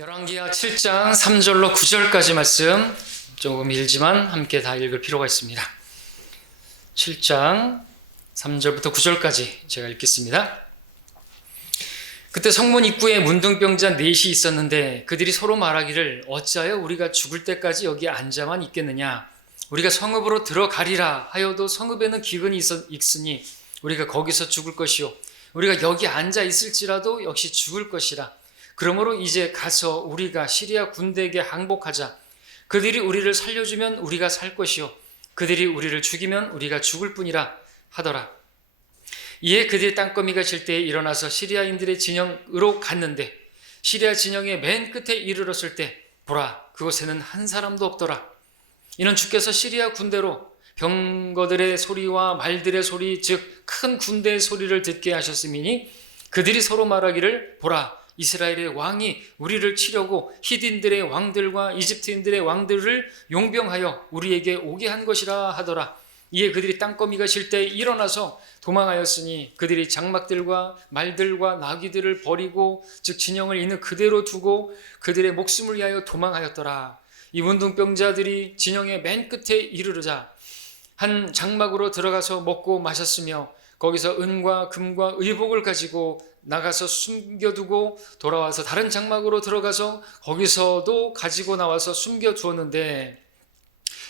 열왕기하 7장 3절로 9절까지 말씀, 조금 길지만 함께 다 읽을 필요가 있습니다. 7장 3절부터 9절까지 제가 읽겠습니다. 그때 성문 입구에 문둥병자 넷이 있었는데 그들이 서로 말하기를 어찌하여 우리가 죽을 때까지 여기 앉아만 있겠느냐. 우리가 성읍으로 들어가리라 하여도 성읍에는 기근이 있으니 우리가 거기서 죽을 것이요 우리가 여기 앉아 있을지라도 역시 죽을 것이라. 그러므로 이제 가서 우리가 시리아 군대에게 항복하자. 그들이 우리를 살려주면 우리가 살 것이요 그들이 우리를 죽이면 우리가 죽을 뿐이라 하더라. 이에 그들이 땅거미가 질 때에 일어나서 시리아인들의 진영으로 갔는데 시리아 진영의 맨 끝에 이르렀을 때 보라, 그곳에는 한 사람도 없더라. 이는 주께서 시리아 군대로 병거들의 소리와 말들의 소리, 즉 큰 군대의 소리를 듣게 하셨음이니 그들이 서로 말하기를 보라, 이스라엘의 왕이 우리를 치려고 히딘들의 왕들과 이집트인들의 왕들을 용병하여 우리에게 오게 한 것이라 하더라. 이에 그들이 땅거미가 질 때 일어나서 도망하였으니 그들이 장막들과 말들과 나귀들을 버리고 즉 진영을 있는 그대로 두고 그들의 목숨을 위하여 도망하였더라. 이 문둥병자들이 진영의 맨 끝에 이르르자 한 장막으로 들어가서 먹고 마셨으며 거기서 은과 금과 의복을 가지고 나가서 숨겨두고 돌아와서 다른 장막으로 들어가서 거기서도 가지고 나와서 숨겨두었는데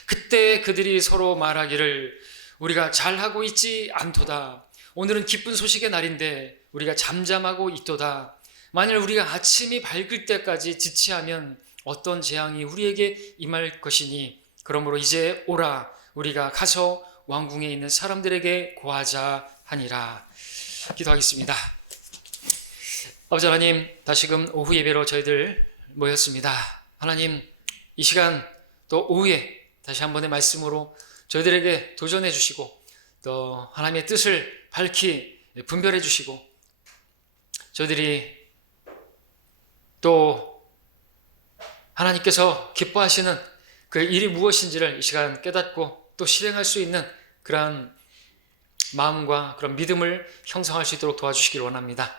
그때 그들이 서로 말하기를 우리가 잘하고 있지 않도다. 오늘은 기쁜 소식의 날인데 우리가 잠잠하고 있도다. 만일 우리가 아침이 밝을 때까지 지체하면 어떤 재앙이 우리에게 임할 것이니 그러므로 이제 오라, 우리가 가서 왕궁에 있는 사람들에게 고하자 하니라. 기도하겠습니다. 아버지 하나님, 다시금 오후 예배로 저희들 모였습니다. 하나님, 이 시간 또 오후에 다시 한 번의 말씀으로 저희들에게 도전해 주시고 또 하나님의 뜻을 밝히 분별해 주시고 저희들이 또 하나님께서 기뻐하시는 그 일이 무엇인지를 이 시간 깨닫고 또 실행할 수 있는 그러한 마음과 그런 믿음을 형성할 수 있도록 도와주시길 원합니다.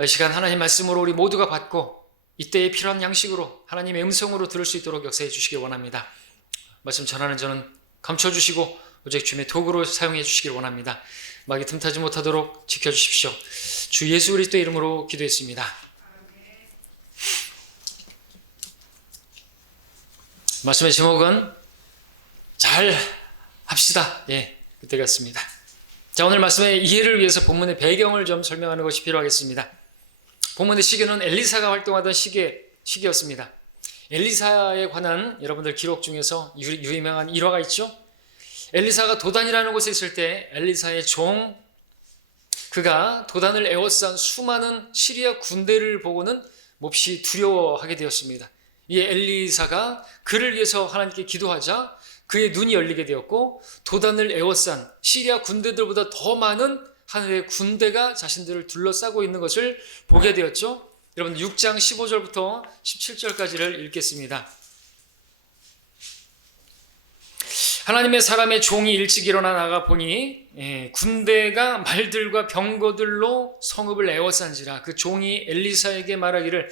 이 시간 하나님 말씀으로 우리 모두가 받고 이때에 필요한 양식으로 하나님의 음성으로 들을 수 있도록 역사해 주시길 원합니다. 말씀 전하는 저는 감춰주시고 오직 주님의 도구로 사용해 주시길 원합니다. 마귀 틈타지 못하도록 지켜주십시오. 주 예수 그리스도의 이름으로 기도했습니다. 말씀의 제목은 잘 합시다. 그때 같습니다. 자, 오늘 말씀의 이해를 위해서 본문의 배경을 좀 설명하는 것이 필요하겠습니다. 본문의 시기는 엘리사가 활동하던 시기였습니다. 엘리사에 관한 여러분들 기록 중에서 유명한 일화가 있죠. 엘리사가 도단이라는 곳에 있을 때 엘리사의 종, 그가 도단을 에워싼 수많은 시리아 군대를 보고는 몹시 두려워하게 되었습니다. 이 엘리사가 그를 위해서 하나님께 기도하자 그의 눈이 열리게 되었고 도단을 에워싼 시리아 군대들보다 더 많은 하늘의 군대가 자신들을 둘러싸고 있는 것을 보게 되었죠. 여러분 6장 15절부터 17절까지를 읽겠습니다. 하나님의 사람의 종이 일찍 일어나 나가 보니 군대가 말들과 병거들로 성읍을 에워싼지라. 그 종이 엘리사에게 말하기를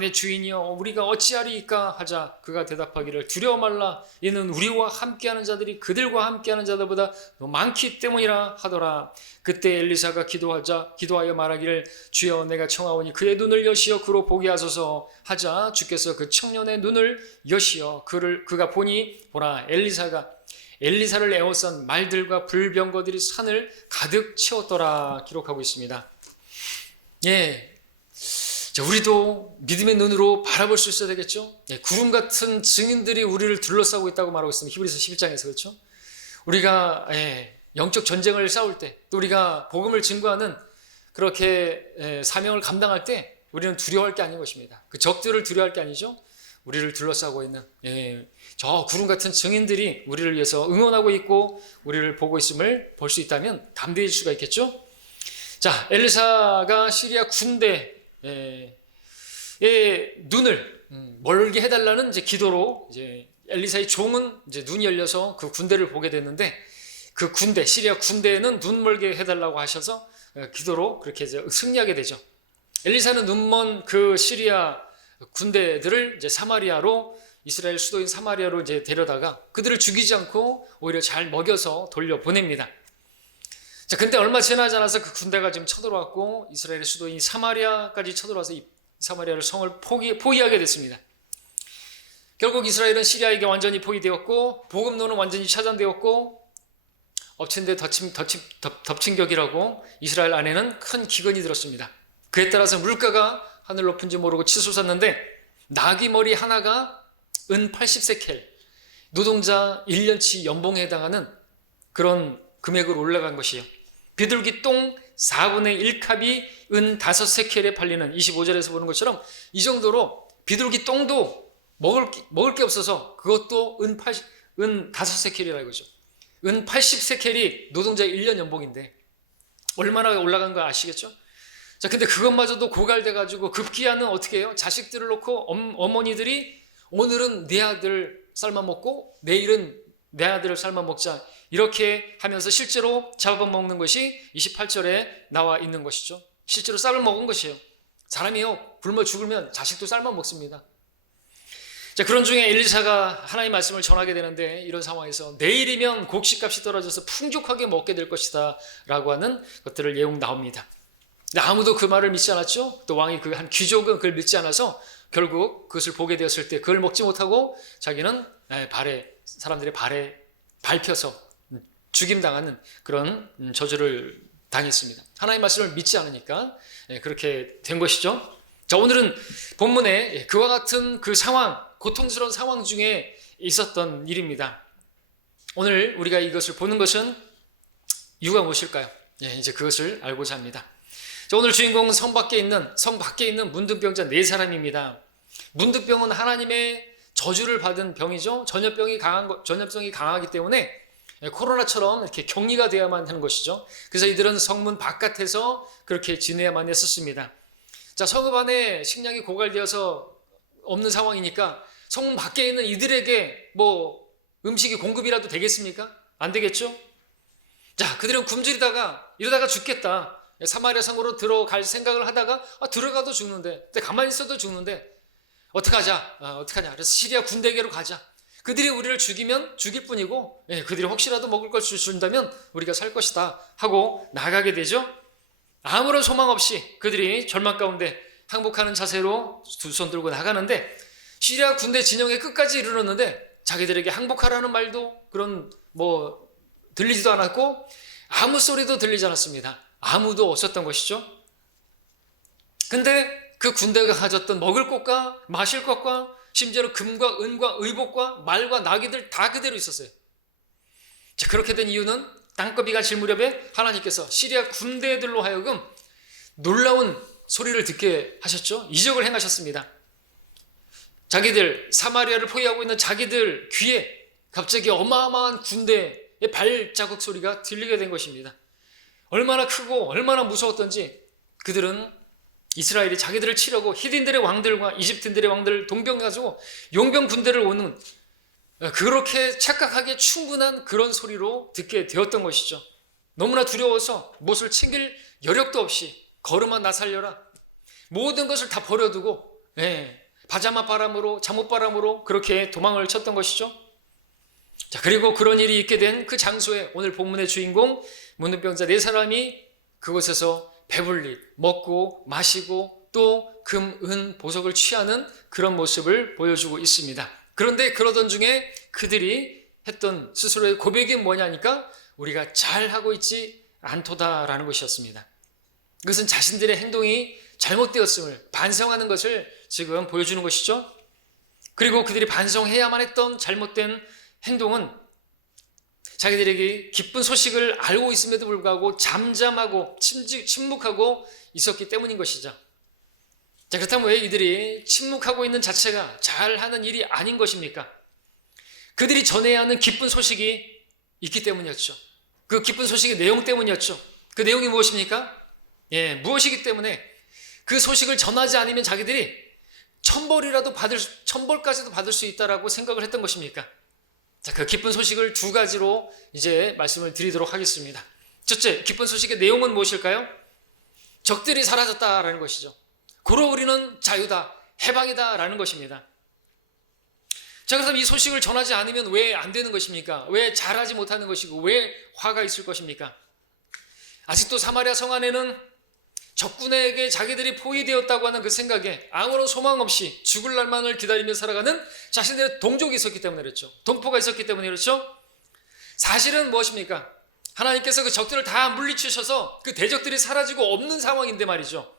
내 주인이여 우리가 어찌하리이까 하자. 그가 대답하기를 두려워 말라. 이는 우리와 함께하는 자들이 그들과 함께하는 자들보다 더 많기 때문이라 하더라. 그때 엘리사가 기도하여 말하기를 주여 내가 청하오니 그의 눈을 여시어 그로 보게 하소서 하자. 주께서 그 청년의 눈을 여시어 그가 보니 보라, 엘리사를 에워싼 말들과 불병거들이 산을 가득 채웠더라. 기록하고 있습니다. 자, 우리도 믿음의 눈으로 바라볼 수 있어야 되겠죠. 구름 같은 증인들이 우리를 둘러싸고 있다고 말하고 있습니다. 히브리서 11장에서 그렇죠. 우리가 영적 전쟁을 싸울 때, 또 우리가 복음을 증거하는 그렇게 사명을 감당할 때 우리는 두려워할 게 아닌 것입니다. 그 적들을 두려워할 게 아니죠. 우리를 둘러싸고 있는 저 구름 같은 증인들이 우리를 위해서 응원하고 있고 우리를 보고 있음을 볼 수 있다면 담대해질 수가 있겠죠. 자, 엘리사가 시리아 군대의 눈을 멀게 해달라는 이제 기도로 이제 엘리사의 종은 이제 눈이 열려서 그 군대를 보게 됐는데 그 군대, 시리아 군대는 눈 멀게 해달라고 하셔서 기도로 그렇게 이제 승리하게 되죠. 엘리사는 눈먼 그 시리아 군대들을 이제 사마리아로, 이스라엘 수도인 사마리아로 이제 데려다가 그들을 죽이지 않고 오히려 잘 먹여서 돌려보냅니다. 자, 근데 얼마 지나지 않아서 그 군대가 지금 쳐들어왔고 이스라엘의 수도인 사마리아까지 쳐들어와서 이 사마리아를 성을 포위하게 됐습니다. 결국 이스라엘은 시리아에게 완전히 포위되었고 보급로는 완전히 차단되었고 엎친 데 덮친 격이라고 이스라엘 안에는 큰 기근이 들었습니다. 그에 따라서 물가가 하늘 높은지 모르고 치솟았는데 나귀 머리 하나가 은 80세켈, 노동자 1년치 연봉에 해당하는 그런 금액으로 올라간 것이요. 비둘기 똥 4분의 1컵이 은 5세켈에 팔리는, 25절에서 보는 것처럼 이 정도로 비둘기 똥도 먹을 게 없어서 그것도 은 5세켈이라 이거죠. 은 80세켈이 노동자 1년 연봉인데 얼마나 올라간 거 아시겠죠? 자, 근데 그것마저도 고갈돼가지고 급기야는 어떻게 해요? 자식들을 놓고 어머니들이 오늘은 내 아들 삶아 먹고 내일은 내 아들을 삶아 먹자, 이렇게 하면서 실제로 잡아먹는 것이 28절에 나와 있는 것이죠. 실제로 쌀을 먹은 것이에요. 사람이요, 굶어 죽으면 자식도 삶아 먹습니다. 자, 그런 중에 엘리사가 하나님의 말씀을 전하게 되는데 이런 상황에서 내일이면 곡식값이 떨어져서 풍족하게 먹게 될 것이다 라고 하는 것들을 예언 나옵니다. 근데 아무도 그 말을 믿지 않았죠. 또 왕이 한 귀족은 그걸 믿지 않아서 결국 그것을 보게 되었을 때 그걸 먹지 못하고 자기는 사람들의 발에 밟혀서 죽임당하는 그런 저주를 당했습니다. 하나님의 말씀을 믿지 않으니까 그렇게 된 것이죠. 자, 오늘은 본문에 그와 같은 그 상황, 고통스러운 상황 중에 있었던 일입니다. 오늘 우리가 이것을 보는 것은 이유가 무엇일까요? 이제 그것을 알고자 합니다. 자, 오늘 주인공은 성 밖에 있는 문둥병자 4사람입니다. 문둥병은 하나님의 저주를 받은 병이죠. 전염성이 강하기 때문에 코로나처럼 이렇게 격리가 되어야만 하는 것이죠. 그래서 이들은 성문 바깥에서 그렇게 지내야만 했었습니다. 자, 성읍 안에 식량이 고갈되어서 없는 상황이니까 성문 밖에 있는 이들에게 음식이 공급이라도 되겠습니까? 안 되겠죠? 자, 그들은 이러다가 죽겠다. 사마리아 성으로 들어갈 생각을 하다가 들어가도 죽는데, 가만히 있어도 죽는데 어떡하냐? 그래서 시리아 군대에게로 가자. 그들이 우리를 죽이면 죽일 뿐이고 그들이 혹시라도 먹을 걸 준다면 우리가 살 것이다 하고 나가게 되죠. 아무런 소망 없이 그들이 절망 가운데 항복하는 자세로 두 손 들고 나가는데 시리아 군대 진영의 끝까지 이르렀는데 자기들에게 항복하라는 말도 들리지도 않았고 아무 소리도 들리지 않았습니다. 아무도 없었던 것이죠. 근데 그 군대가 가졌던 먹을 것과 마실 것과 심지어는 금과 은과 의복과 말과 나귀들 다 그대로 있었어요. 자, 그렇게 된 이유는 땅거비가 질 무렵에 하나님께서 시리아 군대들로 하여금 놀라운 소리를 듣게 하셨죠. 이적을 행하셨습니다. 사마리아를 포위하고 있는 자기들 귀에 갑자기 어마어마한 군대의 발자국 소리가 들리게 된 것입니다. 얼마나 크고 얼마나 무서웠던지 그들은 이스라엘이 자기들을 치려고 히딘들의 왕들과 이집트인들의 왕들을 동병해가지고 용병 군대를 오는, 그렇게 착각하기에 충분한 그런 소리로 듣게 되었던 것이죠. 너무나 두려워서 무엇을 챙길 여력도 없이 걸음아 나 살려라, 모든 것을 다 버려두고 바자마 바람으로 잠옷 바람으로 그렇게 도망을 쳤던 것이죠. 자, 그리고 그런 일이 있게 된 그 장소에 오늘 본문의 주인공 문둥병자 4사람이 그곳에서 배불리 먹고 마시고 또 금, 은, 보석을 취하는 그런 모습을 보여주고 있습니다. 그런데 그러던 중에 그들이 했던 스스로의 고백이 뭐냐니까 우리가 잘하고 있지 않도다라는 것이었습니다. 그것은 자신들의 행동이 잘못되었음을 반성하는 것을 지금 보여주는 것이죠. 그리고 그들이 반성해야만 했던 잘못된 행동은 자기들에게 기쁜 소식을 알고 있음에도 불구하고 잠잠하고 침묵하고 있었기 때문인 것이죠. 자, 그렇다면 왜 이들이 침묵하고 있는 자체가 잘하는 일이 아닌 것입니까? 그들이 전해야 하는 기쁜 소식이 있기 때문이었죠. 그 기쁜 소식의 내용 때문이었죠. 그 내용이 무엇입니까? 무엇이기 때문에 그 소식을 전하지 않으면 자기들이 천벌까지도 받을 수 있다라고 생각을 했던 것입니까? 자, 그 기쁜 소식을 2가지로 이제 말씀을 드리도록 하겠습니다. 첫째, 기쁜 소식의 내용은 무엇일까요? 적들이 사라졌다라는 것이죠. 고로 우리는 자유다, 해방이다라는 것입니다. 자, 그래서 이 소식을 전하지 않으면 왜 안 되는 것입니까? 왜 잘하지 못하는 것이고 왜 화가 있을 것입니까? 아직도 사마리아 성 안에는 적군에게 자기들이 포위되었다고 하는 그 생각에 아무런 소망 없이 죽을 날만을 기다리며 살아가는 자신들의 동족이 있었기 때문에 그렇죠. 동포가 있었기 때문에 그렇죠. 사실은 무엇입니까? 하나님께서 그 적들을 다 물리치셔서 그 대적들이 사라지고 없는 상황인데 말이죠.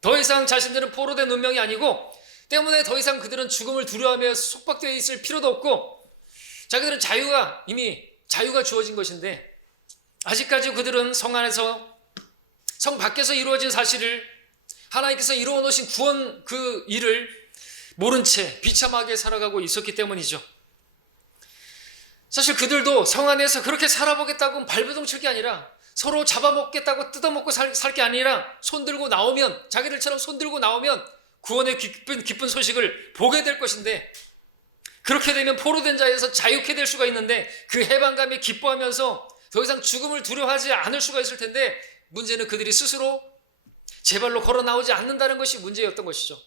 더 이상 자신들은 포로된 운명이 아니고 때문에 더 이상 그들은 죽음을 두려워하며 속박되어 있을 필요도 없고 자기들은 이미 자유가 주어진 것인데 아직까지 그들은 성 안에서 성 밖에서 이루어진 사실을 하나님께서 이루어 놓으신 구원 그 일을 모른 채 비참하게 살아가고 있었기 때문이죠. 사실 그들도 성 안에서 그렇게 살아보겠다고 발버둥 칠 게 아니라 서로 잡아먹겠다고 뜯어먹고 살 게 아니라 손들고 나오면 자기들처럼 손들고 나오면 구원의 기쁜 소식을 보게 될 것인데 그렇게 되면 포로된 자에서 자유케 될 수가 있는데 그 해방감에 기뻐하면서 더 이상 죽음을 두려워하지 않을 수가 있을 텐데 문제는 그들이 스스로 제발로 걸어 나오지 않는다는 것이 문제였던 것이죠.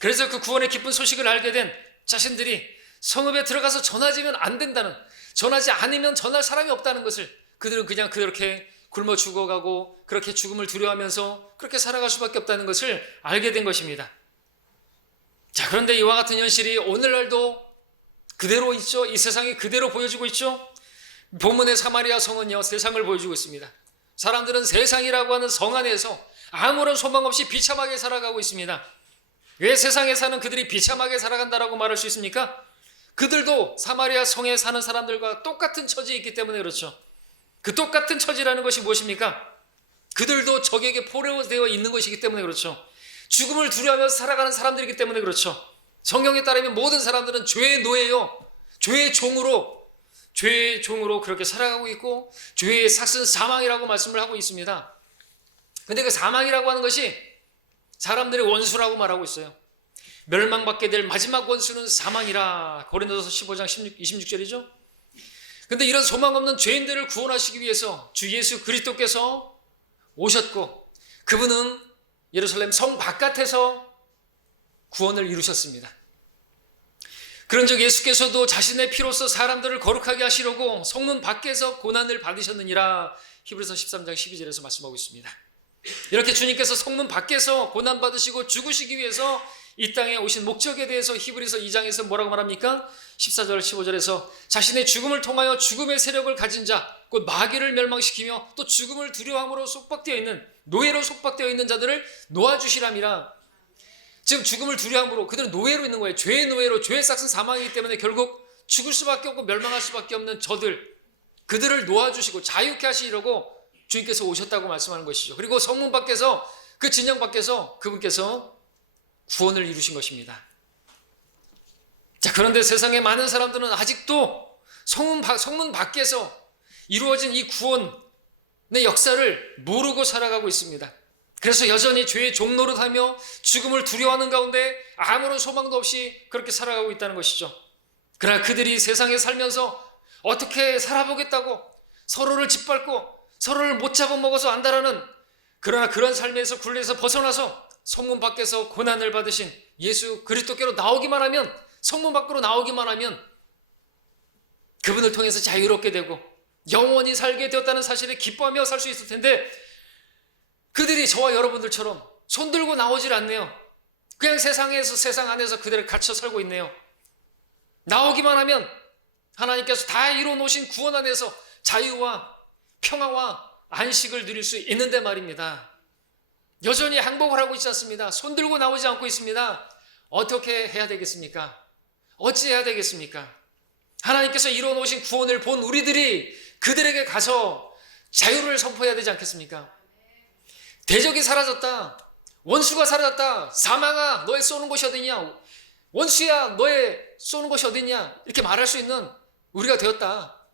그래서 그 구원의 기쁜 소식을 알게 된 자신들이 성읍에 들어가서 전하지면 안 된다는, 전하지 않으면 전할 사람이 없다는 것을 그들은 그냥 그렇게 굶어 죽어가고 그렇게 죽음을 두려워하면서 그렇게 살아갈 수밖에 없다는 것을 알게 된 것입니다. 자, 그런데 이와 같은 현실이 오늘날도 그대로 있죠. 이 세상이 그대로 보여지고 있죠. 본문의 사마리아 성은요, 세상을 보여주고 있습니다. 사람들은 세상이라고 하는 성 안에서 아무런 소망 없이 비참하게 살아가고 있습니다. 왜 세상에 사는 그들이 비참하게 살아간다라고 말할 수 있습니까? 그들도 사마리아 성에 사는 사람들과 똑같은 처지에 있기 때문에 그렇죠. 그 똑같은 처지라는 것이 무엇입니까? 그들도 적에게 포로되어 있는 것이기 때문에 그렇죠. 죽음을 두려워하면서 살아가는 사람들이기 때문에 그렇죠. 성경에 따르면 모든 사람들은 죄의 노예요. 죄의 종으로 그렇게 살아가고 있고 죄의 삭은 사망이라고 말씀을 하고 있습니다. 근데 그 사망이라고 하는 것이 사람들의 원수라고 말하고 있어요. 멸망받게 될 마지막 원수는 사망이라. 고린도서 15장 26절이죠. 근데 이런 소망 없는 죄인들을 구원하시기 위해서 주 예수 그리스도께서 오셨고 그분은 예루살렘 성 바깥에서 구원을 이루셨습니다. 그런즉 예수께서도 자신의 피로써 사람들을 거룩하게 하시려고 성문 밖에서 고난을 받으셨느니라. 히브리서 13장 12절에서 말씀하고 있습니다. 이렇게 주님께서 성문 밖에서 고난 받으시고 죽으시기 위해서 이 땅에 오신 목적에 대해서 히브리서 2장에서 뭐라고 말합니까? 14절 15절에서 자신의 죽음을 통하여 죽음의 세력을 가진 자, 곧 마귀를 멸망시키며 또 죽음을 두려워함으로 속박되어 있는, 노예로 속박되어 있는 자들을 놓아주시람이라. 지금 죽음을 두려움으로 그들은 노예로 있는 거예요. 죄의 노예로, 죄의 싹은 사망이기 때문에 결국 죽을 수밖에 없고 멸망할 수밖에 없는 그들을 놓아주시고 자유케 하시려고 주님께서 오셨다고 말씀하는 것이죠. 그리고 성문 밖에서, 그 진영 밖에서 그분께서 구원을 이루신 것입니다. 자, 그런데 세상의 많은 사람들은 아직도 성문 밖에서 이루어진 이 구원의 역사를 모르고 살아가고 있습니다. 그래서 여전히 죄의 종노릇하며 죽음을 두려워하는 가운데 아무런 소망도 없이 그렇게 살아가고 있다는 것이죠. 그러나 그들이 세상에 살면서 어떻게 살아보겠다고 서로를 짓밟고 서로를 못 잡아먹어서 안다라는, 그러나 그런 삶에서 굴레에서 벗어나서 성문 밖에서 고난을 받으신 예수 그리스도께로 나오기만 하면, 성문 밖으로 나오기만 하면 그분을 통해서 자유롭게 되고 영원히 살게 되었다는 사실에 기뻐하며 살 수 있을 텐데 그들이 저와 여러분들처럼 손들고 나오질 않네요. 그냥 세상 안에서 그대로 갇혀 살고 있네요. 나오기만 하면 하나님께서 다 이루어 놓으신 구원 안에서 자유와 평화와 안식을 누릴 수 있는데 말입니다. 여전히 항복을 하고 있지 않습니다. 손들고 나오지 않고 있습니다. 어떻게 해야 되겠습니까? 어찌해야 되겠습니까? 하나님께서 이루어 놓으신 구원을 본 우리들이 그들에게 가서 자유를 선포해야 되지 않겠습니까? 대적이 사라졌다. 원수가 사라졌다. 사망아, 너의 쏘는 곳이 어디냐? 원수야, 너의 쏘는 곳이 어디냐? 이렇게 말할 수 있는 우리가 되었다.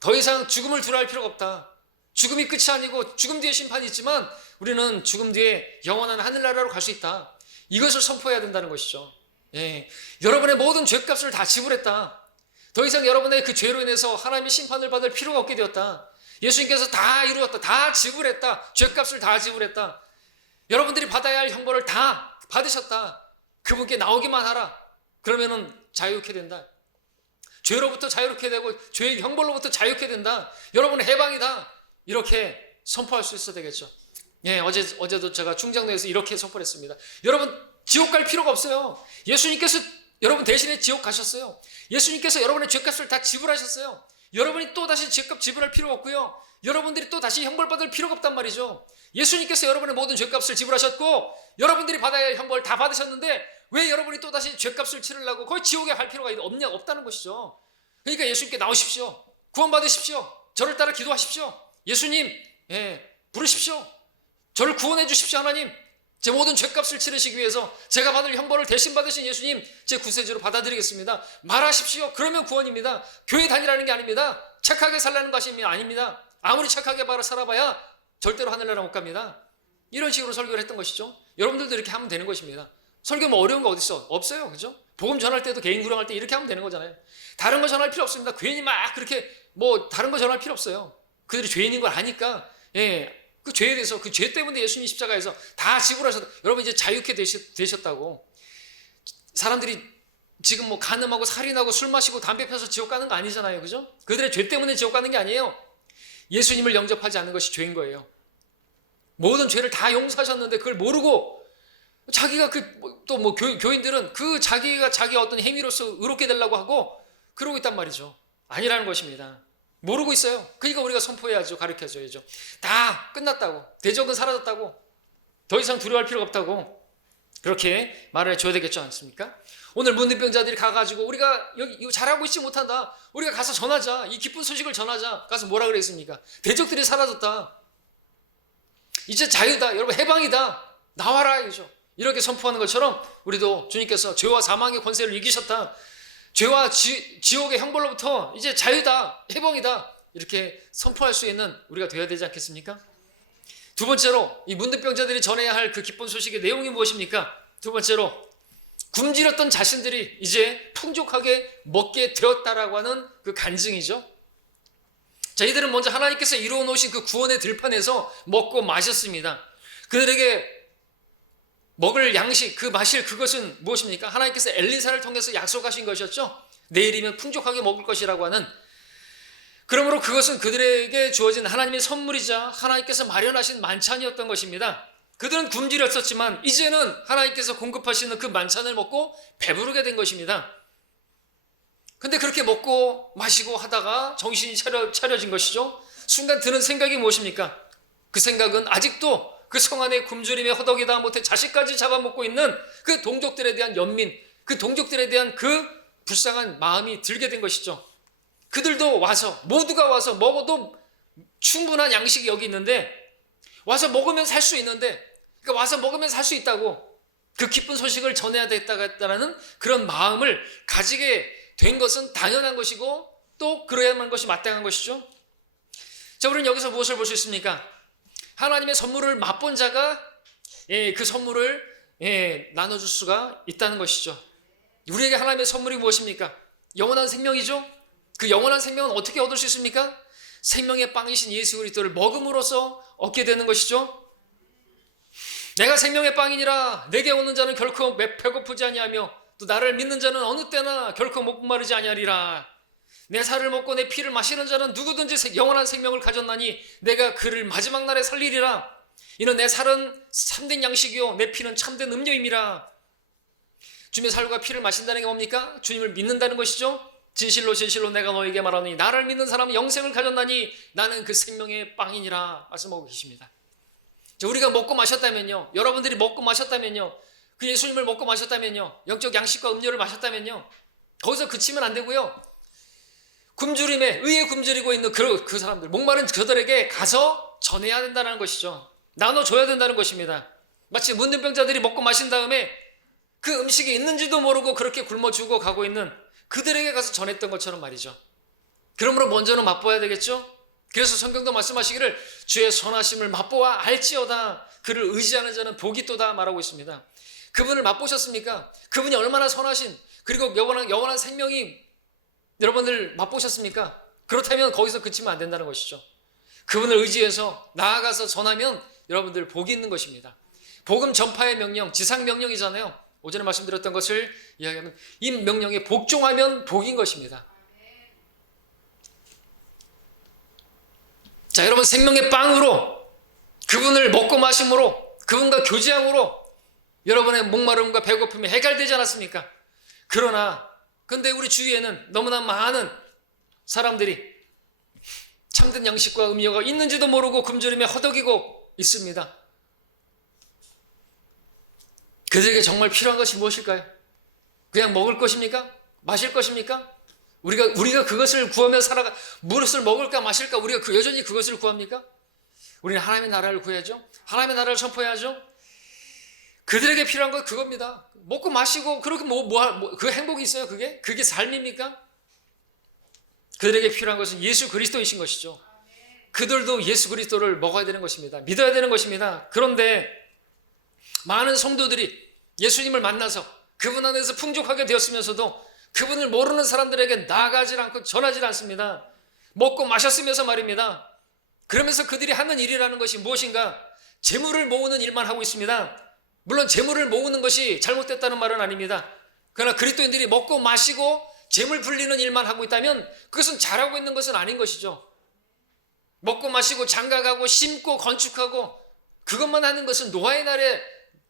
더 이상 죽음을 두려워할 필요가 없다. 죽음이 끝이 아니고 죽음 뒤에 심판이 있지만 우리는 죽음 뒤에 영원한 하늘나라로 갈 수 있다. 이것을 선포해야 된다는 것이죠. 예. 여러분의 모든 죄값을 다 지불했다. 더 이상 여러분의 그 죄로 인해서 하나님의 심판을 받을 필요가 없게 되었다. 예수님께서 다 이루었다. 다 지불했다. 죄값을 다 지불했다. 여러분들이 받아야 할 형벌을 다 받으셨다. 그분께 나오기만 하라. 그러면은 자유케 된다. 죄로부터 자유롭게 되고 죄의 형벌로부터 자유케 된다. 여러분은 해방이다. 이렇게 선포할 수 있어야 되겠죠. 예, 어제도 제가 충장로에서 이렇게 선포를 했습니다. 여러분 지옥 갈 필요가 없어요. 예수님께서 여러분 대신에 지옥 가셨어요. 예수님께서 여러분의 죄값을 다 지불하셨어요. 여러분이 또다시 죄값 지불할 필요가 없고요. 여러분들이 또다시 형벌받을 필요가 없단 말이죠. 예수님께서 여러분의 모든 죄값을 지불하셨고 여러분들이 받아야 할 형벌 다 받으셨는데 왜 여러분이 또다시 죄값을 치르려고 거의 지옥에 갈 필요가 없다는 것이죠. 그러니까 예수님께 나오십시오. 구원받으십시오. 저를 따라 기도하십시오. 예수님, 부르십시오. 저를 구원해 주십시오. 하나님, 제 모든 죄값을 치르시기 위해서 제가 받을 형벌을 대신 받으신 예수님, 제 구세주로 받아들이겠습니다. 말하십시오. 그러면 구원입니다. 교회 다니라는 게 아닙니다. 착하게 살라는 것이 아닙니다. 아무리 착하게 살아봐야 절대로 하늘나라 못 갑니다. 이런 식으로 설교를 했던 것이죠. 여러분들도 이렇게 하면 되는 것입니다. 설교 뭐 어려운 거 어디 있어? 없어요. 그죠? 복음 전할 때도 개인 구령할 때 이렇게 하면 되는 거잖아요. 다른 거 전할 필요 없습니다. 괜히 막 그렇게 다른 거 전할 필요 없어요. 그들이 죄인인 걸 아니까, 그 죄에 대해서, 그 죄 때문에 예수님이 십자가에서 다 지불하셨다. 여러분 이제 자유케 되셨다고. 사람들이 지금 간음하고 살인하고 술 마시고 담배 펴서 지옥 가는 거 아니잖아요. 그죠? 그들의 죄 때문에 지옥 가는 게 아니에요. 예수님을 영접하지 않는 것이 죄인 거예요. 모든 죄를 다 용서하셨는데 그걸 모르고 자기가 교인들은 그 자기가 자기 어떤 행위로서 의롭게 되려고 하고 그러고 있단 말이죠. 아니라는 것입니다. 모르고 있어요. 그러니까 우리가 선포해야죠. 가르쳐줘야죠. 다 끝났다고. 대적은 사라졌다고. 더 이상 두려워할 필요가 없다고. 그렇게 말을 해줘야 되겠지 않습니까? 오늘 문둥병자들이 가가지고 우리가 이거 잘하고 있지 못한다. 우리가 가서 전하자. 이 기쁜 소식을 전하자. 가서 뭐라 그랬습니까? 대적들이 사라졌다. 이제 자유다. 여러분 해방이다. 나와라. 이거죠. 이렇게 선포하는 것처럼 우리도 주님께서 죄와 사망의 권세를 이기셨다. 죄와 지옥의 형벌로부터 이제 자유다. 해방이다. 이렇게 선포할 수 있는 우리가 되어야 되지 않겠습니까? 두 번째로 이 문둥병자들이 전해야 할 그 기쁜 소식의 내용이 무엇입니까? 두 번째로 굶주렸던 자신들이 이제 풍족하게 먹게 되었다라고 하는 그 간증이죠. 자, 이들은 먼저 하나님께서 이루어 놓으신 그 구원의 들판에서 먹고 마셨습니다. 그들에게 먹을 양식, 그 마실 그것은 무엇입니까? 하나님께서 엘리사를 통해서 약속하신 것이었죠. 내일이면 풍족하게 먹을 것이라고 하는. 그러므로 그것은 그들에게 주어진 하나님의 선물이자 하나님께서 마련하신 만찬이었던 것입니다. 그들은 굶주렸었지만 이제는 하나님께서 공급하시는 그 만찬을 먹고 배부르게 된 것입니다. 근데 그렇게 먹고 마시고 하다가 정신이 차려진 것이죠. 순간 드는 생각이 무엇입니까? 그 생각은 아직도 그 성 안에 굶주림에 허덕이다 못해 자식까지 잡아먹고 있는 그 동족들에 대한 연민, 그 동족들에 대한 그 불쌍한 마음이 들게 된 것이죠. 그들도 와서, 모두가 와서 먹어도 충분한 양식이 여기 있는데 와서 먹으면 살 수 있는데, 그러니까 와서 먹으면 살 수 있다고 그 기쁜 소식을 전해야 되겠다라는 그런 마음을 가지게 된 것은 당연한 것이고 또 그래야만 것이 마땅한 것이죠. 자, 우리는 여기서 무엇을 볼 수 있습니까? 하나님의 선물을 맛본 자가 그 선물을 나눠줄 수가 있다는 것이죠. 우리에게 하나님의 선물이 무엇입니까? 영원한 생명이죠. 그 영원한 생명은 어떻게 얻을 수 있습니까? 생명의 빵이신 예수 그리스도를 먹음으로써 얻게 되는 것이죠. 내가 생명의 빵이니라 내게 오는 자는 결코 배고프지 아니하며 또 나를 믿는 자는 어느 때나 결코 목마르지 아니하리라. 내 살을 먹고 내 피를 마시는 자는 누구든지 영원한 생명을 가졌나니 내가 그를 마지막 날에 살리리라. 이는 내 살은 참된 양식이요 내 피는 참된 음료임이라. 주님의 살과 피를 마신다는 게 뭡니까? 주님을 믿는다는 것이죠. 진실로 진실로 내가 너에게 말하노니 나를 믿는 사람은 영생을 가졌나니 나는 그 생명의 빵이니라 말씀하고 계십니다. 우리가 먹고 마셨다면요, 여러분들이 먹고 마셨다면요, 그 예수님을 먹고 마셨다면요, 영적 양식과 음료를 마셨다면요, 거기서 그치면 안 되고요, 굶주림에 의에 굶주리고 있는 그 사람들, 목마른 그들에게 가서 전해야 된다는 것이죠. 나눠줘야 된다는 것입니다. 마치 문둥병자들이 먹고 마신 다음에 그 음식이 있는지도 모르고 그렇게 굶어 죽어 가고 있는 그들에게 가서 전했던 것처럼 말이죠. 그러므로 먼저는 맛보아야 되겠죠. 그래서 성경도 말씀하시기를 주의 선하심을 맛보아 알지어다. 그를 의지하는 자는 복이 있도다 말하고 있습니다. 그분을 맛보셨습니까? 그분이 얼마나 선하신, 그리고 영원한 생명이 여러분들 맛보셨습니까? 그렇다면 거기서 그치면 안 된다는 것이죠. 그분을 의지해서 나아가서 전하면 여러분들 복이 있는 것입니다. 복음 전파의 명령, 지상 명령이잖아요. 오전에 말씀드렸던 것을 이야기하면 이 명령에 복종하면 복인 것입니다. 자, 여러분 생명의 빵으로 그분을 먹고 마심으로 그분과 교제함으로 여러분의 목마름과 배고픔이 해결되지 않았습니까? 그러나 근데 우리 주위에는 너무나 많은 사람들이 참된 양식과 음료가 있는지도 모르고 굶주림에 허덕이고 있습니다. 그들에게 정말 필요한 것이 무엇일까요? 그냥 먹을 것입니까? 마실 것입니까? 우리가 그것을 구하며 살아가 무엇을 먹을까 마실까 우리가 여전히 그것을 구합니까? 우리는 하나님의 나라를 구해야죠. 하나님의 나라를 선포해야죠. 그들에게 필요한 건 그겁니다. 먹고 마시고 그렇게 그 행복이 있어요? 그게 삶입니까? 그들에게 필요한 것은 예수 그리스도이신 것이죠. 그들도 예수 그리스도를 먹어야 되는 것입니다. 믿어야 되는 것입니다. 그런데 많은 성도들이 예수님을 만나서 그분 안에서 풍족하게 되었으면서도 그분을 모르는 사람들에게 나아가지 않고 전하지 않습니다. 먹고 마셨으면서 말입니다. 그러면서 그들이 하는 일이라는 것이 무엇인가? 재물을 모으는 일만 하고 있습니다. 물론 재물을 모으는 것이 잘못됐다는 말은 아닙니다. 그러나 그리스도인들이 먹고 마시고 재물 불리는 일만 하고 있다면 그것은 잘하고 있는 것은 아닌 것이죠. 먹고 마시고 장가가고 심고 건축하고 그것만 하는 것은 노아의 날에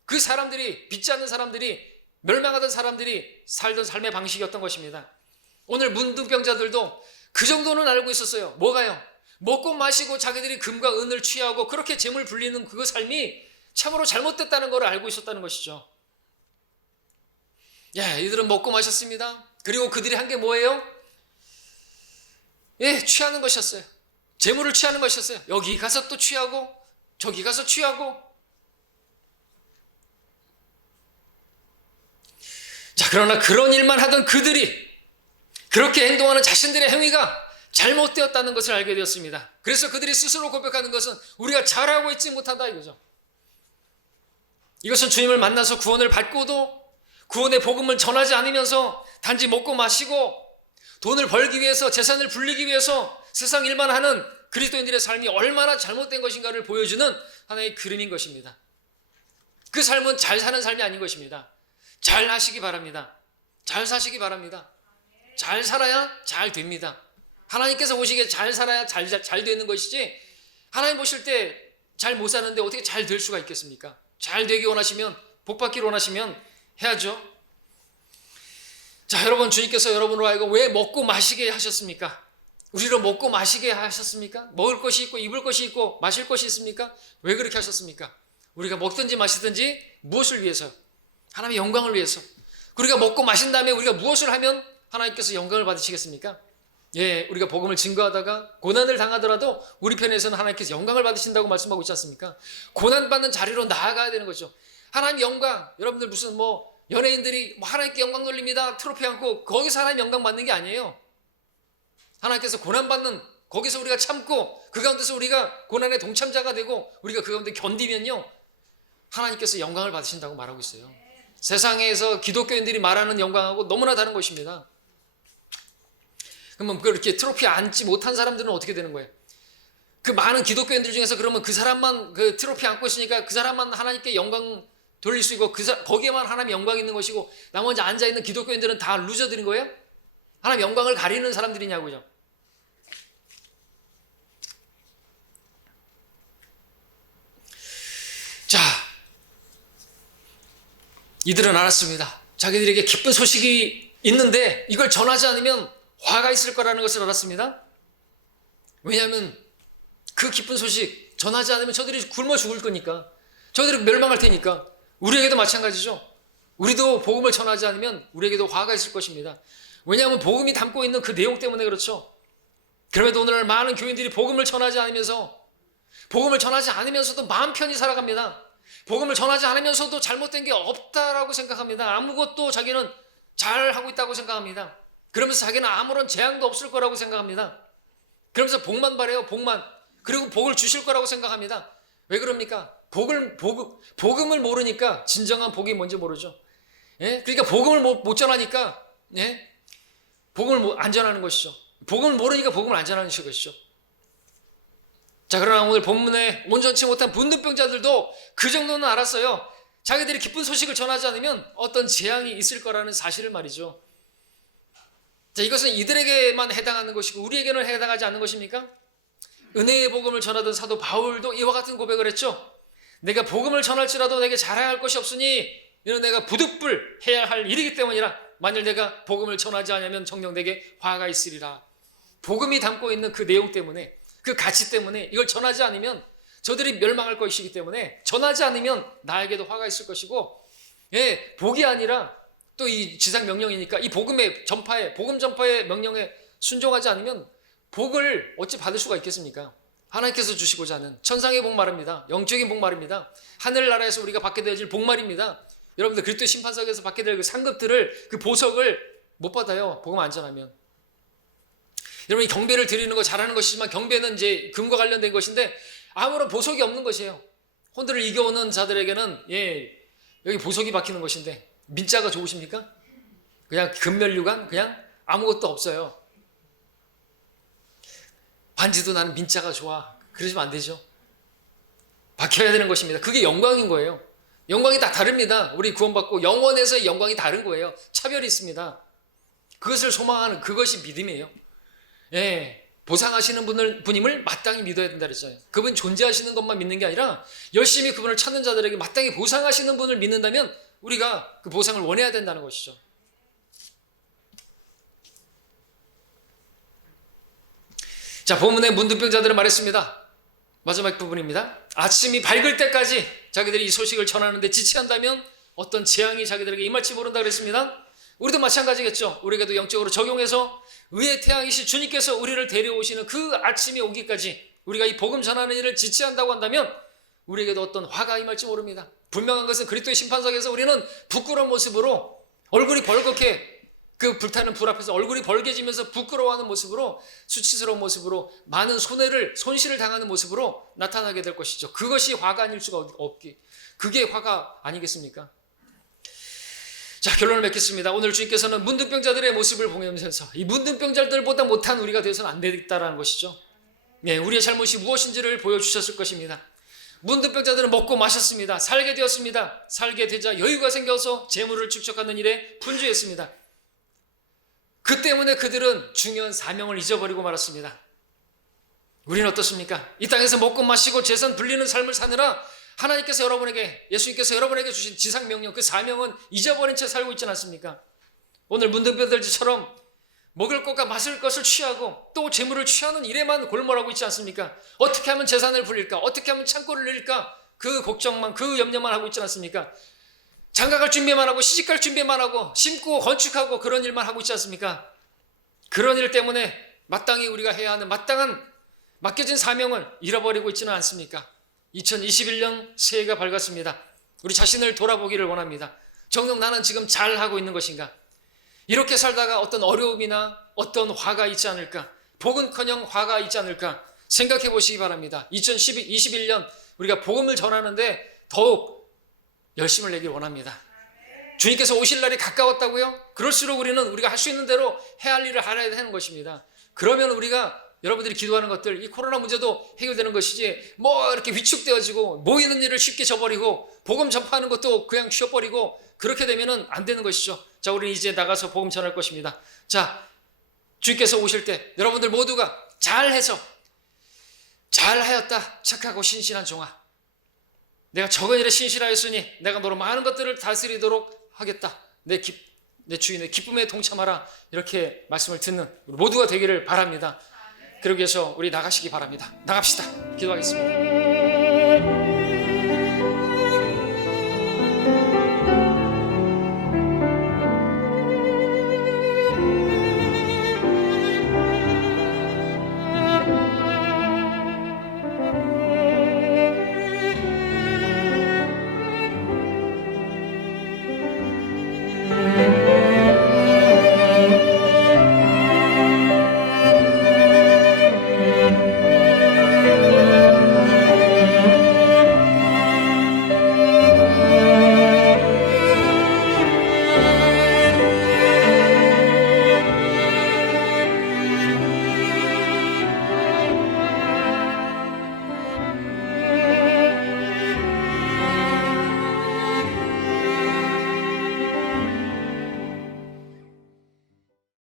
그 사람들이 믿지 않는 사람들이 멸망하던 사람들이 살던 삶의 방식이었던 것입니다. 오늘 문둥병자들도 그 정도는 알고 있었어요. 뭐가요? 먹고 마시고 자기들이 금과 은을 취하고 그렇게 재물 불리는 그 삶이 참으로 잘못됐다는 걸 알고 있었다는 것이죠. 이들은 먹고 마셨습니다. 그리고 그들이 한 게 뭐예요? 취하는 것이었어요. 재물을 취하는 것이었어요. 여기 가서 또 취하고 저기 가서 취하고. 자, 그러나 그런 일만 하던 그들이 그렇게 행동하는 자신들의 행위가 잘못되었다는 것을 알게 되었습니다. 그래서 그들이 스스로 고백하는 것은 우리가 잘하고 있지 못한다 이거죠. 이것은 주님을 만나서 구원을 받고도 구원의 복음을 전하지 않으면서 단지 먹고 마시고 돈을 벌기 위해서 재산을 불리기 위해서 세상 일만 하는 그리스도인들의 삶이 얼마나 잘못된 것인가를 보여주는 하나의 그림인 것입니다. 그 삶은 잘 사는 삶이 아닌 것입니다. 잘 하시기 바랍니다. 잘 사시기 바랍니다. 잘 살아야 잘 됩니다. 하나님께서 보시기에 잘 살아야 잘 되는 것이지 하나님 보실 때 잘 못 사는데 어떻게 잘 될 수가 있겠습니까? 잘 되기 원하시면 복 받기를 원하시면 해야죠. 자, 여러분 주님께서 여러분으로 하여금 왜 먹고 마시게 하셨습니까? 우리를 먹고 마시게 하셨습니까? 먹을 것이 있고 입을 것이 있고 마실 것이 있습니까? 왜 그렇게 하셨습니까? 우리가 먹든지 마시든지 무엇을 위해서? 하나님의 영광을 위해서. 우리가 먹고 마신 다음에 우리가 무엇을 하면 하나님께서 영광을 받으시겠습니까? 우리가 복음을 증거하다가 고난을 당하더라도 우리 편에서는 하나님께서 영광을 받으신다고 말씀하고 있지 않습니까? 고난받는 자리로 나아가야 되는 거죠. 하나님 영광, 여러분들 무슨 연예인들이 하나님께 영광 돌립니다. 트로피 안고 거기서 하나님 영광 받는 게 아니에요. 하나님께서 고난받는 거기서 우리가 참고 그 가운데서 우리가 고난의 동참자가 되고 우리가 그 가운데 견디면요 하나님께서 영광을 받으신다고 말하고 있어요. 세상에서 기독교인들이 말하는 영광하고 너무나 다른 것입니다. 그러면 그렇게 트로피 안지 못한 사람들은 어떻게 되는 거예요? 그 많은 기독교인들 중에서 그러면 그 사람만 그 트로피 안고 있으니까 그 사람만 하나님께 영광 돌릴 수 있고 거기에만 하나님 영광이 있는 것이고 나머지 앉아있는 기독교인들은 다 루저들인 거예요? 하나님 영광을 가리는 사람들이냐고요. 자, 이들은 알았습니다. 자기들에게 기쁜 소식이 있는데 이걸 전하지 않으면 화가 있을 거라는 것을 알았습니다. 왜냐하면 그 기쁜 소식 전하지 않으면 저들이 굶어 죽을 거니까, 저들이 멸망할 테니까. 우리에게도 마찬가지죠. 우리도 복음을 전하지 않으면 우리에게도 화가 있을 것입니다. 왜냐하면 복음이 담고 있는 그 내용 때문에 그렇죠. 그럼에도 오늘날 많은 교인들이 복음을 전하지 않으면서도 마음 편히 살아갑니다. 복음을 전하지 않으면서도 잘못된 게 없다라고 생각합니다. 아무것도 자기는 잘하고 있다고 생각합니다. 그러면서 자기는 아무런 재앙도 없을 거라고 생각합니다. 그러면서 복만 바래요. 복만. 그리고 복을 주실 거라고 생각합니다. 왜 그럽니까? 복음을 모르니까 진정한 복이 뭔지 모르죠. 그러니까 복음을 못 전하니까 복음을 안 전하는 것이죠. 복음을 모르니까 복음을 안 전하는 것이죠. 자, 그러나 오늘 본문에 온전치 못한 문둥병자들도 그 정도는 알았어요. 자기들이 기쁜 소식을 전하지 않으면 어떤 재앙이 있을 거라는 사실을 말이죠. 자, 이것은 이들에게만 해당하는 것이고 우리에게는 해당하지 않는 것입니까? 은혜의 복음을 전하던 사도 바울도 이와 같은 고백을 했죠. 내가 복음을 전할지라도 내게 자랑할 것이 없으니 이는 내가 부득불 해야 할 일이기 때문이라. 만일 내가 복음을 전하지 않으면 정녕 내게 화가 있으리라. 복음이 담고 있는 그 내용 때문에, 그 가치 때문에 이걸 전하지 않으면 저들이 멸망할 것이기 때문에 전하지 않으면 나에게도 화가 있을 것이고, 복이 아니라 또 이 지상 명령이니까 이 복음의 전파에, 복음 전파의 명령에 순종하지 않으면 복을 어찌 받을 수가 있겠습니까? 하나님께서 주시고자 하는 천상의 복 말입니다. 영적인 복 말입니다. 하늘나라에서 우리가 받게 되어질 복 말입니다. 여러분들 그리스도의 심판석에서 받게 될 그 상급들을, 그 보석을 못 받아요. 복음 안 전하면. 여러분이 경배를 드리는 거 잘하는 것이지만 경배는 이제 금과 관련된 것인데 아무런 보석이 없는 것이에요. 혼들을 이겨오는 자들에게는 여기 보석이 박히는 것인데 민자가 좋으십니까? 그냥 금면류관 그냥 아무것도 없어요. 반지도 나는 민자가 좋아. 그러시면 안 되죠. 박혀야 되는 것입니다. 그게 영광인 거예요. 영광이 다 다릅니다. 우리 구원받고 영원에서의 영광이 다른 거예요. 차별이 있습니다. 그것을 소망하는 그것이 믿음이에요. 보상하시는 분임을 마땅히 믿어야 된다 그랬잖아요. 그분 존재하시는 것만 믿는 게 아니라 열심히 그분을 찾는 자들에게 마땅히 보상하시는 분을 믿는다면 우리가 그 보상을 원해야 된다는 것이죠. 자, 본문의 문둥병자들은 말했습니다. 마지막 부분입니다. 아침이 밝을 때까지 자기들이 이 소식을 전하는데 지체한다면 어떤 재앙이 자기들에게 임할지 모른다 그랬습니다. 우리도 마찬가지겠죠. 우리에게도 영적으로 적용해서 의의 태양이신 주님께서 우리를 데려오시는 그 아침이 오기까지 우리가 이 복음 전하는 일을 지체한다고 한다면 우리에게도 어떤 화가 임할지 모릅니다. 분명한 것은 그리스도의 심판석에서 우리는 부끄러운 모습으로 얼굴이 벌겋게 그 불타는 불 앞에서 얼굴이 벌개지면서 부끄러워하는 모습으로, 수치스러운 모습으로, 많은 손실을 당하는 모습으로 나타나게 될 것이죠. 그것이 화가 아닐 수가 없기. 그게 화가 아니겠습니까? 자, 결론을 맺겠습니다. 오늘 주님께서는 문둥병자들의 모습을 보면서 이 문둥병자들보다 못한 우리가 되어서는 안 되겠다라는 것이죠. 우리의 잘못이 무엇인지를 보여주셨을 것입니다. 문둥병자들은 먹고 마셨습니다. 살게 되었습니다. 살게 되자 여유가 생겨서 재물을 축적하는 일에 분주했습니다. 그 때문에 그들은 중요한 사명을 잊어버리고 말았습니다. 우리는 어떻습니까? 이 땅에서 먹고 마시고 재산 불리는 삶을 사느라 하나님께서 여러분에게, 예수님께서 여러분에게 주신 지상명령, 그 사명은 잊어버린 채 살고 있지 않습니까? 오늘 문둥병들처럼 먹을 것과 마실 것을 취하고 또 재물을 취하는 일에만 골몰하고 있지 않습니까? 어떻게 하면 재산을 불릴까? 어떻게 하면 창고를 늘릴까? 그 걱정만, 그 염려만 하고 있지 않습니까? 장가갈 준비만 하고 시집갈 준비만 하고 심고 건축하고 그런 일만 하고 있지 않습니까? 그런 일 때문에 마땅히 우리가 해야 하는 마땅한 맡겨진 사명을 잃어버리고 있지는 않습니까? 2021년 새해가 밝았습니다. 우리 자신을 돌아보기를 원합니다. 정녕 나는 지금 잘하고 있는 것인가? 이렇게 살다가 어떤 어려움이나 어떤 화가 있지 않을까? 복은커녕 화가 있지 않을까? 생각해 보시기 바랍니다. 2021년 우리가 복음을 전하는데 더욱 열심을 내길 원합니다. 주님께서 오실 날이 가까웠다고요? 그럴수록 우리가 할 수 있는 대로 해야 할 일을 알아야 되는 것입니다. 그러면 우리가 여러분들이 기도하는 것들, 이 코로나 문제도 해결되는 것이지 뭐 이렇게 위축되어지고 모이는 일을 쉽게 져버리고 복음 전파하는 것도 그냥 쉬어버리고 그렇게 되면은 안 되는 것이죠. 자, 우리는 이제 나가서 복음 전할 것입니다. 자, 주님께서 오실 때 여러분들 모두가 잘해서 잘하였다 착하고 신실한 종아, 내가 적은 일에 신실하였으니 내가 너로 많은 것들을 다스리도록 하겠다. 내 주인의 기쁨에 동참하라. 이렇게 말씀을 듣는 우리 모두가 되기를 바랍니다. 그러기 위해서 우리 나가시기 바랍니다. 나갑시다. 기도하겠습니다.